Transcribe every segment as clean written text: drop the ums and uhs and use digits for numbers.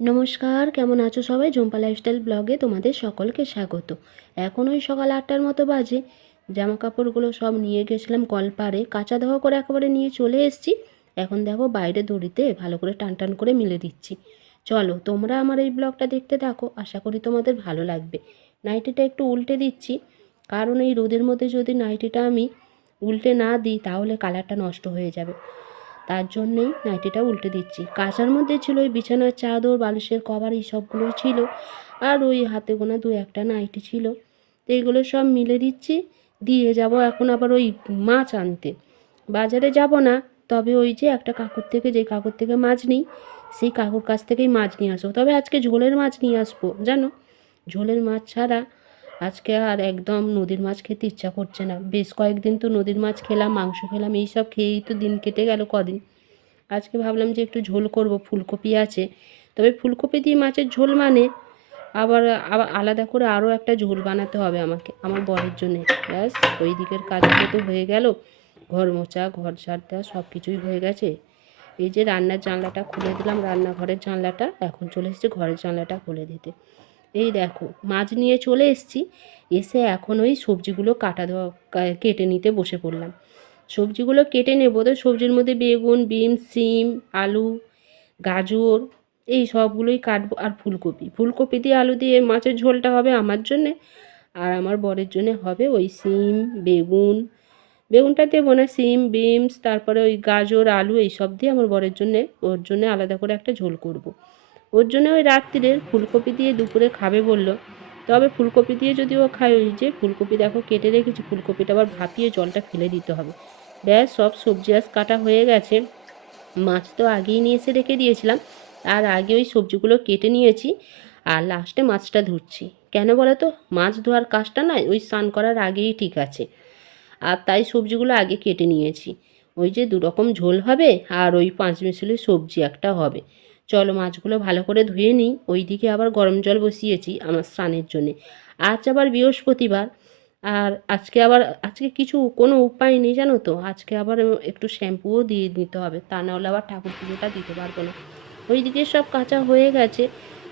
নমস্কার, কেমন আছো সবাই? ঝুম্পা লাইফস্টাইল ব্লগে তোমাদের সকলকে স্বাগত। এখন ওই সকাল 8টার মতো বাজে। জামা কাপড়গুলো সব নিয়ে গেছিলাম কলপাড়ে, কাঁচা ধোয়া করে একেবারে নিয়ে চলে এসেছি। এখন দেখো বাইরে দড়িতে ভালো করে টান টান করে মিলে দিচ্ছি। চলো তোমরা আমার এই ব্লগটা দেখতে থাকো, আশা করি তোমাদের ভালো লাগবে। নাইটিটা একটু উল্টে দিচ্ছি, কারণ এই রোদের মধ্যে যদি নাইটিটা আমি উল্টে না দিই তাহলে কালারটা নষ্ট হয়ে যাবে। তার জন্যেই নাইটিটা উল্টে দিচ্ছি। কাঁচার মধ্যে ছিল ওই বিছানার চাদর, বালিশের কভার, এই সবগুলোই ছিল, আর ওই হাতে গোনা দু একটা নাইটি ছিল। তো এইগুলো সব মিলে দিচ্ছি, দিয়ে যাব এখন আবার ওই মাছ আনতে। বাজারে যাব না, তবে ওই যে একটা কাকুর থেকে, যে কাকুর থেকে মাছ নিই, সেই কাকুর কাছ থেকেই মাছ নিয়ে আসবো। তবে আজকে ঝোলের মাছ নিয়ে আসবো, জানো, ঝোলের মাছ ছাড়া আজকে আর একদম নদীর মাছ খেতে ইচ্ছা করছে না। বেশ কয়েকদিন তো নদীর মাছ খেলাম, মাংস খেলাম, এই সব খেয়েই তো দিন কেটে গেল কদিন। আজকে ভাবলাম যে একটু ঝোল করব, ফুলকপি আছে। তবে ফুলকপি দিয়ে মাছের ঝোল মানে আবার আবার আলাদা করে আরও একটা ঝোল বানাতে হবে আমাকে, আমার বরের জন্যে। ব্যাস, ওই দিকের কাজগুলো তো হয়ে গেল, ঘর মোছা, ঘর ঝাড় দেওয়া সব কিছুই হয়ে গেছে। এই যে রান্নার জানলাটা খুলে দিলাম, রান্নাঘরের জানলাটা, এখন চলে এসেছি ঘরের জানলাটা খুলে দিতে। এই দেখো মাছ নিয়ে চলে এসেছি, এসে এখন ওই সবজিগুলো কেটে নিতে বসে পড়লাম। সবজিগুলো কেটে নেব, তো সবজির মধ্যে বেগুন, বিম, সিম, আলু, গাজর, এই সবগুলোই কাটবো। আর ফুলকপি, ফুলকপি দিয়ে আলু দিয়ে মাছের ঝোলটা হবে আমার জন্যে, আর আমার বরের জন্যে হবে ওই সিম, বেগুন, বেগুনটা দেবো না, সিম, বিমস, তারপরে ওই গাজর, আলু, এই সব দিয়ে আমার বরের জন্যে, ওর জন্যে আলাদা করে একটা ঝোল করব। ওর জন্য ওই রাত্রিরের ফুলকপি দিয়ে দুপুরে খাবে বললো। তবে ফুলকপি দিয়ে যদি ও খায়, ওই যে ফুলকপি দেখো কেটে রেখেছি, ফুলকপিটা আবার ভাপিয়ে জলটা ফেলে দিতে হবে। ব্যাস, সব সবজি আজ কাটা হয়ে গেছে। মাছ তো আগেই নিয়ে এসে রেখে দিয়েছিলাম, আর আগে ওই সবজিগুলো কেটে নিয়েছি, আর লাস্টে মাছটা ধুচ্ছি। কেন বলো তো, মাছ ধোয়ার কাজটা না ওই স্নান করার আগেই ঠিক আছে, আর তাই সবজিগুলো আগে কেটে নিয়েছি। ওই যে দুরকম ঝোল হবে, আর ওই পাঁচ মিশালি সবজি একটা হবে। চলো মাছগুলো ভালো করে ধুয়ে নিই। ওইদিকে আবার গরম জল বসিয়েছি আমার স্নানের জন্যে। আজ আবার বৃহস্পতিবার, আর আজকে কিছু কোনো উপায় নেই জানো তো, আজকে আবার একটু শ্যাম্পুও দিয়ে দিতে হবে, তা নাহলে আবার ঠাকুর পুজোটা দিতে পারবো না। ওইদিকে সব কাঁচা হয়ে গেছে,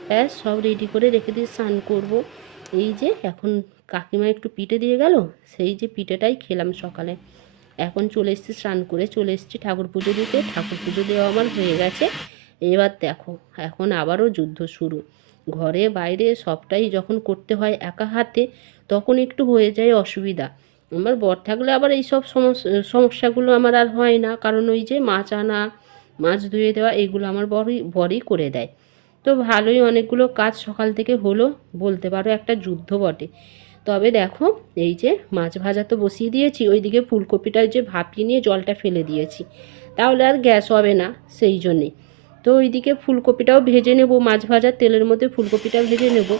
ব্যাস সব রেডি করে রেখে দিয়ে স্নান করবো। এই যে এখন কাকিমা একটু পিঠে দিয়ে গেল, সেই যে পিঠেটাই খেলাম সকালে। এখন চলে এসেছি, স্নান করে চলে এসেছি ঠাকুর পুজো দিতে। ঠাকুর পুজো দেওয়া আমার হয়ে গেছে। এবার দেখো এখন আবারও যুদ্ধ শুরু। ঘরে বাইরে সবটাই যখন করতে হয় একা হাতে, তখন একটু হয়ে যায় অসুবিধা। আমার বর থাকলে আবার এই সব সমস্যাগুলো আমার আর হয় না, কারণ ওই যে মাছ আনা, মাছ ধুয়ে দেওয়া, এগুলো আমার বরই করে দেয়। তো ভালোই অনেকগুলো কাজ সকাল থেকে হলো, বলতে পারো একটা যুদ্ধ বটে। তবে দেখো এই যে মাছ ভাজা তো বসিয়ে দিয়েছি, ওইদিকে ফুলকপিটা যে ভাপিয়ে নিয়ে জলটা ফেলে দিয়েছি, তাহলে আর গ্যাস হবে না, সেই জন্যে। তো ওইদিকে ফুলকপিটাও ভেজে নেব, মাছ ভাজার তেলের মধ্যে ফুলকপিটা ভেজে নেব।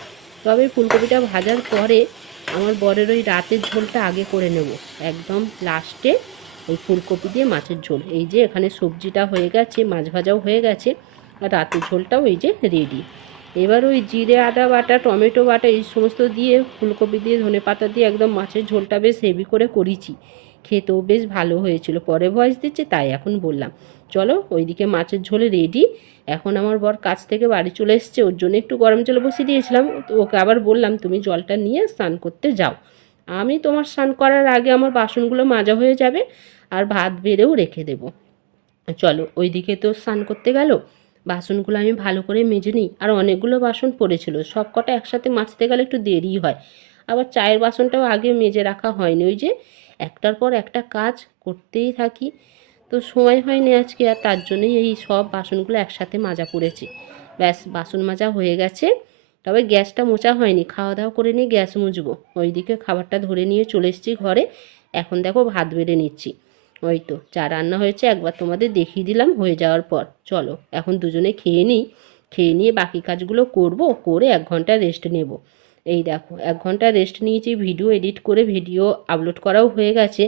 তবে ফুলকপিটা ভাজার পরে আমার বরের ওই রাতের ঝোলটা আগে করে নেব, একদম লাস্টে ওই ফুলকপি দিয়ে মাছের ঝোল। এই যে এখানে সবজিটা হয়ে গেছে, মাছ ভাজাও হয়ে গেছে, আর রাতের ঝোলটাও এই যে রেডি। এবার ওই জিরে, আদা বাটা, টমেটো বাটা, এই সমস্ত দিয়ে ফুলকপি দিয়ে ধনেপাতা দিয়ে একদম মাছের ঝোলটা বেশ হেভি করে করেছি। খেতেও বেশ ভালো হয়েছিল। পরে ভয়েস দিচ্ছে তাই এখন বললাম। চলো ওইদিকে মাছের ঝোলে রেডি। এখন আমার বর কাছ থেকে বাড়ি চলে এসছে, ওর জন্য একটু গরম জল বসিয়ে দিয়েছিলাম। তো ওকে আবার বললাম তুমি জলটা নিয়ে স্নান করতে যাও, আমি তোমার স্নান করার আগে আমার বাসনগুলো মাজা হয়ে যাবে, আর ভাত বেড়েও রেখে দেবো। চলো ওইদিকে তো স্নান করতে গেল, বাসনগুলো আমি ভালো করে মেজে নিই। আর অনেকগুলো বাসন পড়েছিল, সব কটা একসাথে মাজতে গেলে একটু দেরি হয়। আবার চায়ের বাসনটাও আগে মেজে রাখা হয়নি, ওই যে একটার পর একটা কাজ করতেই থাকি, তো সময় হয়নি আজকে, আর তার জন্যই এই সব বাসনগুলো একসাথে মাজা পড়েছে। ব্যাস বাসন মাজা হয়ে গেছে। তবে গ্যাসটা মোছা হয়নি, খাওয়া দাওয়া করে নিয়ে গ্যাস মুছবো। ওইদিকে খাবারটা ধরে নিয়ে চলে এসেছি ঘরে। এখন দেখো ভাত বেড়ে নিচ্ছি। ওই তো যা রান্না হয়েছে একবার তোমাদের দেখিয়ে দিলাম হয়ে যাওয়ার পর। চলো এখন দুজনে খেয়ে নিই, খেয়ে নিয়ে বাকি কাজগুলো করব, করে 1 ঘন্টা রেস্ট নেব। এই দেখো 1 ঘন্টা রেস্ট নিয়েছি, ভিডিও এডিট করে ভিডিও আপলোড করাও হয়ে গেছে।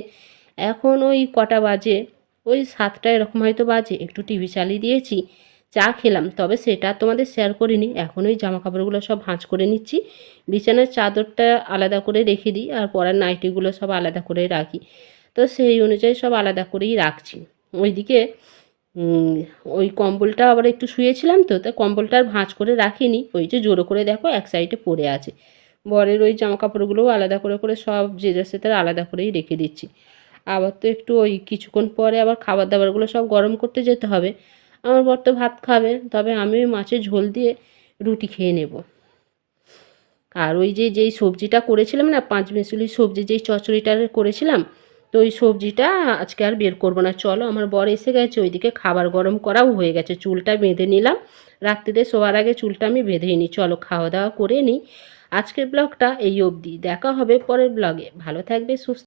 এখন ওই কটা বাজে, ওই 7টা এরকম হয়তো বাজে, একটু টিভি চালিয়ে দিয়েছি, চা খেলাম। তবে সেটা তোমাদের শেয়ার করিনি। এখন ওই জামা কাপড়গুলো সব ভাঁজ করে নিচ্ছি, বিছানার চাদরটা আলাদা করে রেখে দিই, আর পরার নাইটিগুলো সব আলাদা করে রাখি। তো সেই অনুযায়ী সব আলাদা করেই রাখছি। ওইদিকে উম, ওই কম্বলটা আবার একটু শুয়েছিলাম তো, তা কম্বলটা আর ভাঁজ করে রাখিনি, ওই যে জোরে করে দেখো এক সাইডে পড়ে আছে। বরের ওই জামা কাপড়গুলোও আলাদা করে করে সব যে যার সাথে আলাদা করেই রেখে দিচ্ছি। আবার তো একটু ওই কিছুক্ষণ পরে আবার খাবার দাবারগুলো সব গরম করতে যেতে হবে। আমার বর তো ভাত খাবে, তবে আমি ওই মাছের ঝোল দিয়ে রুটি খেয়ে নেব। আর ওই যে যেই সবজিটা করেছিলাম না, পাঁচ মেশুলি সবজি যেই চচ্চড়িটা করেছিলাম, তো ওই সবজিটা আজকে আর বের করবো না। চলো, আমার বর এসে গেছে, ওইদিকে খাবার গরম করাও হয়ে গেছে, চুলটা বেঁধে নিলাম। রাত্রিরে শোয়ার আগে চুলটা আমি বেঁধেই নিই। চলো খাওয়া দাওয়া করে নিই। আজকের ব্লগটা এই অবধি, দেখা হবে পরের ব্লগে। ভালো থাকবে, সুস্থ